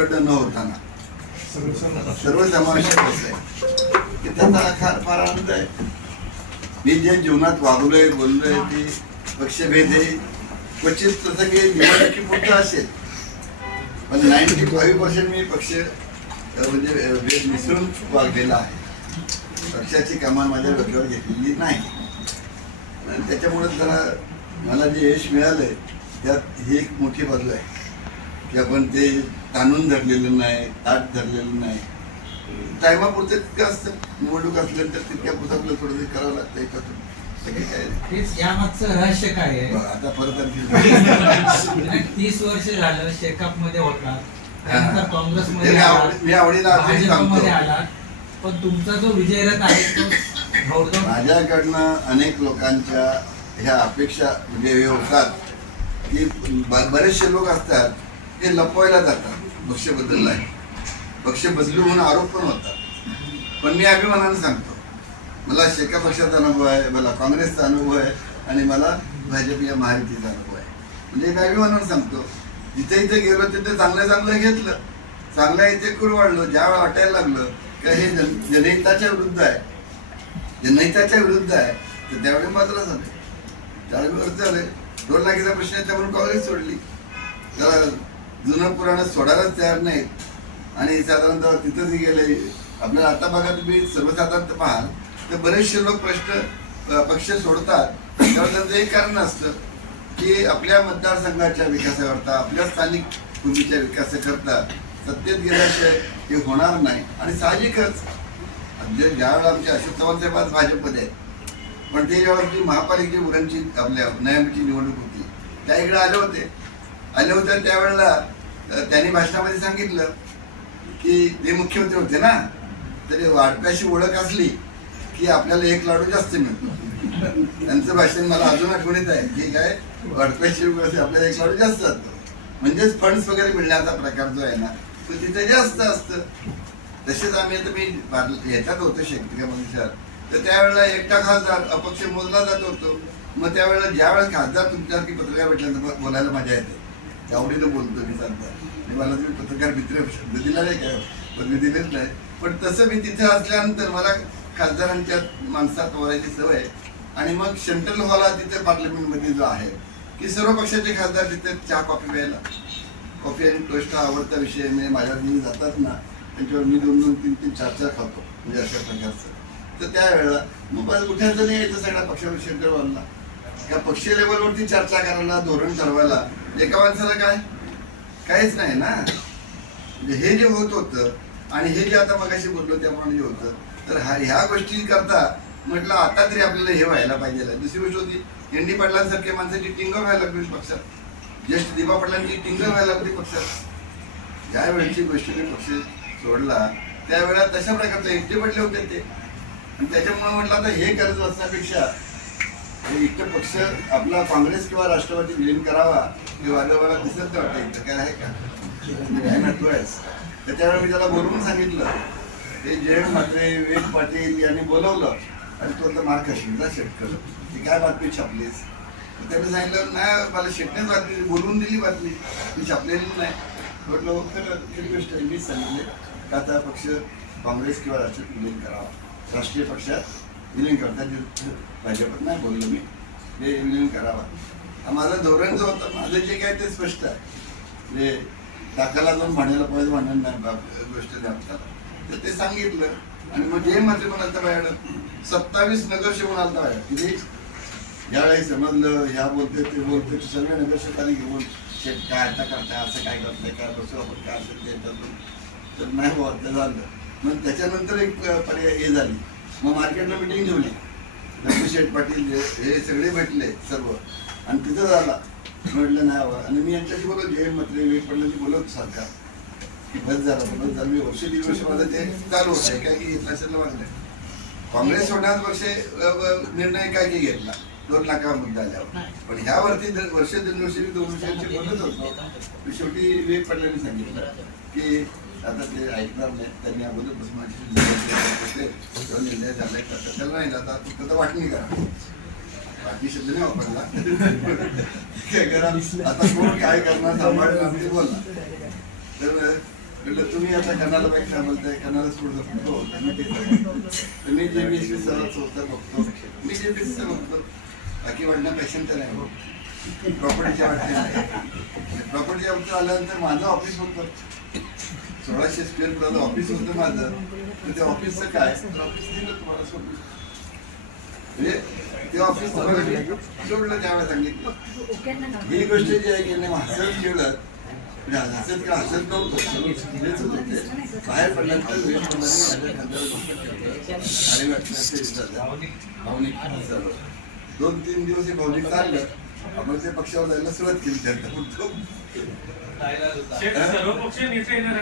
उकडणं न होताना सर्वसमावेशक आहे की त्याचा फार आनंद आहे. मी जे जीवनात वागलोय बोललोय ते पक्षभेद हे क्वचित तसं की निवडणुकीपुरतं असेल, पण 95% मी पक्ष म्हणजे भेद मिसळून वागलेला आहे. पक्षाची कमान माझ्या डोक्यावर घेतलेली नाही. त्याच्यामुळे जरा मला जे यश मिळालंय त्यात ही एक मोठी बाजू आहे की आपण ते ताणून धरलेलं नाही, ताट धरलेलं नाही. टायमापुरतं तितकं असतं, निवडणूक असल्यानंतर तितक्या पुरतं आपलं थोडं करावं लागतं एकत्र. यामागचं रहस्य काय आहे? आता परत 30 वर्ष झालं शेकाप मध्ये होता, त्यानंतर काँग्रेसमध्ये मी आवडीला भाजपमध्ये आला, पण तुमचा जो विजय रथ आहे तो माझ्याकडनं अनेक लोकांच्या ह्या अपेक्षा म्हणजे हे होतात की बरेचसे लोक असतात ते लपवायला जातात. पक्ष बदलला आहे, पक्ष बदलू म्हणून आरोप पण होतात. पण मी अभिमानाने सांगतो, मला शेका पक्षाचा अनुभव आहे, मला काँग्रेसचा अनुभव आहे आणि मला भाजप या महायुतीचा अनुभव आहे. म्हणजे मी अभिमानाने सांगतो, जिथे इथे गेलो तिथे चांगलं घेतलं, चांगल्या इथे कुरवाढलो. ज्या वेळा वाटायला लागलं का हे जनहिताच्या विरुद्ध आहे, जनहिताच्या विरुद्ध आहे, तर त्यावेळी बाजूला झाले. त्यावेळी वरती झाले. 2 लाखाचा प्रश्न आहे त्यामुळे काँग्रेस सोडली. त्याला जुनं पुराण सोडायलाच तयार नाहीत आणि साधारणतः तिथंच गेले. आपल्याला आता बघा तुम्ही सर्वसाधारण पाहाल तर बरेचसे लोक पक्ष सोडतात. त्यावर त्यांचं एक कारण असतं की आपल्या मतदारसंघाच्या विकासाकरता, आपल्या स्थानिक भूमीच्या विकासाकरता सत्तेत गेल्याशिवाय हे होणार नाही. आणि साहजिकच ज्यावेळेला आमचे अशोक चव्हाण साहेब आज भाजपमध्ये आहेत, पण ते ज्यावेळेला महापालिकेची मुलांची आपल्या नयमची निवडणूक होती त्या इकडे आले होते त्यावेळेला त्यांनी भाषणामध्ये सांगितलं की ते मुख्यमंत्री होते ना, तरी वाटप्याशी ओळख असली की आपल्याला 1 लाडू जास्त मिळतो. त्यांचं भाषण मला अजून आठवणीत आहे की काय वाटप्याशी आपल्याला 1 लाडू जास्त असतो. म्हणजेच फंड्स वगैरे मिळण्याचा प्रकार जो आहे ना तो तिथे जास्त असतं. तसेच आम्ही आता मी ह्याच्यात होतो शेतकरी मनुष्यात, तर त्यावेळेला एकटा खासदार अपक्ष मोजला जात होतो. मग त्यावेळेला ज्यावेळेस खासदार तुमच्यासारखी पत्रकार भेटल्यानंतर बोलायला मजा येते, त्यावडीनं बोलतो मी सांगता. मला तुम्ही पत्रकार मित्र शब्द दिला नाही काय, पण मी दिलेच नाही. पण तसं मी तिथे असल्यानंतर मला खासदारांच्या माणसात बोलायची सवय. आणि मग सेंट्रल हॉल तिथे पार्लमेंटमध्ये जो आहे की सर्व पक्षाचे खासदार तिथे चहा कॉफी प्यायला, कॉफी आणि टोस्ट हा आवडता विषय. म्हणजे माझ्यावर जातात ना त्यांच्यावर मी 2-2, 3-3, 4-4 खातो, म्हणजे अशा प्रकारचं. तर त्यावेळेला मग उठायचं नाही यायचं सगळ्या पक्षावर सेंट्रल हॉलला या पक्षीय लेवलवरती चर्चा करायला, धोरण ठरवायला एका माणसाला काहीच नाही ना. म्हणजे हे जे होत होतं आणि हे जे आता मगाशी बोललो त्याप्रमाणे जे होतं, तर ह्या गोष्टी करता म्हटलं आता तरी आपल्याला हे व्हायला पाहिजे. दुसरी गोष्ट होती एन.डी. पाटलांसारख्या माणसाची टिंग व्हायला लागली पक्षात, ज्येष्ठ दिबा पाटलांची टिंग व्हायला लागली पक्षात. ज्या वेळेची गोष्टीने पक्ष सोडला त्यावेळेला तशा प्रकारचे एकटे पडले होते ते. आणि त्याच्यामुळे म्हटलं आता हे करत बसण्यापेक्षा एकटं पक्ष आपला काँग्रेस किंवा राष्ट्रवादी विलीन करावा हे वादवाला दिसत वाटतं. इथं काय आहे का, काय महत्व आहेस. तर त्यावेळेला मी त्याला बोलवून सांगितलं, ते जयंत म्हात्रे, विवेक पाटील यांनी बोलवलं आणि तो आता मार्क शिंदा शेटकर ती काय बातमी छापलीस. त्याने सांगितलं नाही मला शेटनेच बातमी बोलवून दिली, बातमी ती छापलेली नाही. म्हटलं गोष्ट मीच सांगितले का आता पक्ष काँग्रेस किंवा राष्ट्रवादी विलीन करावा, राष्ट्रीय पक्षात विलीन करतात. भाजपत नाही बोललो मी, हे विलीन करावा. माझं धोरण जो होतं, माझं जे काय ते स्पष्ट आहे. म्हणजे टाकाला जाऊन भांडायला पाहिजे, भांडण नाही गोष्ट आपल्याला, तर ते सांगितलं. आणि मग जे मंत्री म्हणाल बाहेर 27 नगरसेवक आलता बाहेर. किती ज्यावेळी समजलं ह्या बोलते ते बोलते सगळे नगरसेवकांनी घेऊन शेत काय आता करताय, असं काय करताय, काय बसू आपण काय असेल त्याच्यातून, तर नाही बुवा ते झालं. मग त्याच्यानंतर एक पर्याय हे झाली. मग मार्केटला मिटिंग ठेवली, नंदू शेठ पाटील हे सगळे भेटले सर्व आणि तिथं झाला. म्हटलं नाही हवं. आणि मी यांच्याशी बोलत जयंत म्हात्रे, विवेक पाटलांची बोलत सरकार की बस झालं. मी वर्ष 1.5 वर्ष माझं ते चालू होत आहे काय की फॅशनला मागलंय. काँग्रेस सोडण्यात निर्णय काय की घेतला 2 लाखा मुद्दा आल्यावर. पण ह्यावरती वर्ष 2 वर्षांची बोलत होतो. शेवटी विवेक पाटलांनी सांगितलं की आता ते ऐकणार नाही, त्यांनी अगोदर निर्णय झालाय त्याला नाही जाता फक्त वाटणी करा, बाकी शब्द नाही वापरला. आता कोण काय करणार सांभाळलं बोलला. तर म्हटलं तुम्ही आता कणाला बाईक काय बोलताय, कणाला सोडलं बघतो त्यांनी ते सांगितलं. तर मी JBSC सर्वात स्वतः बघतो, मी JBSC बघतो, बाकी वाढणं पेशंट तर आहे. प्रॉपर्टीच्या वाटते नाही. प्रॉपर्टीच्या बाबतीत आल्यानंतर माझं ऑफिस होतं 1600 स्क्वेअर फुटाचं ऑफिस होतं माझं. तर त्या ऑफिसचं काय, तर ऑफिस दिलं तुम्हाला सोडून. म्हणजे ते ऑफिस तुम्हाला सोडलं त्यावेळेला सांगितलं. ही गोष्ट जी आहे की नाही हसत खेळत म्हणजे हसत का हसत नव्हतं हेच होतं ते. बाहेर पडल्यानंतर वेळ प्रमाणे आणि भावनिक झालं. 2-3 दिवस हे भावनिक चाललं. आपण ते पक्षावर जायला सुरुवात केली त्यांना. सर्व पक्ष नेते येणार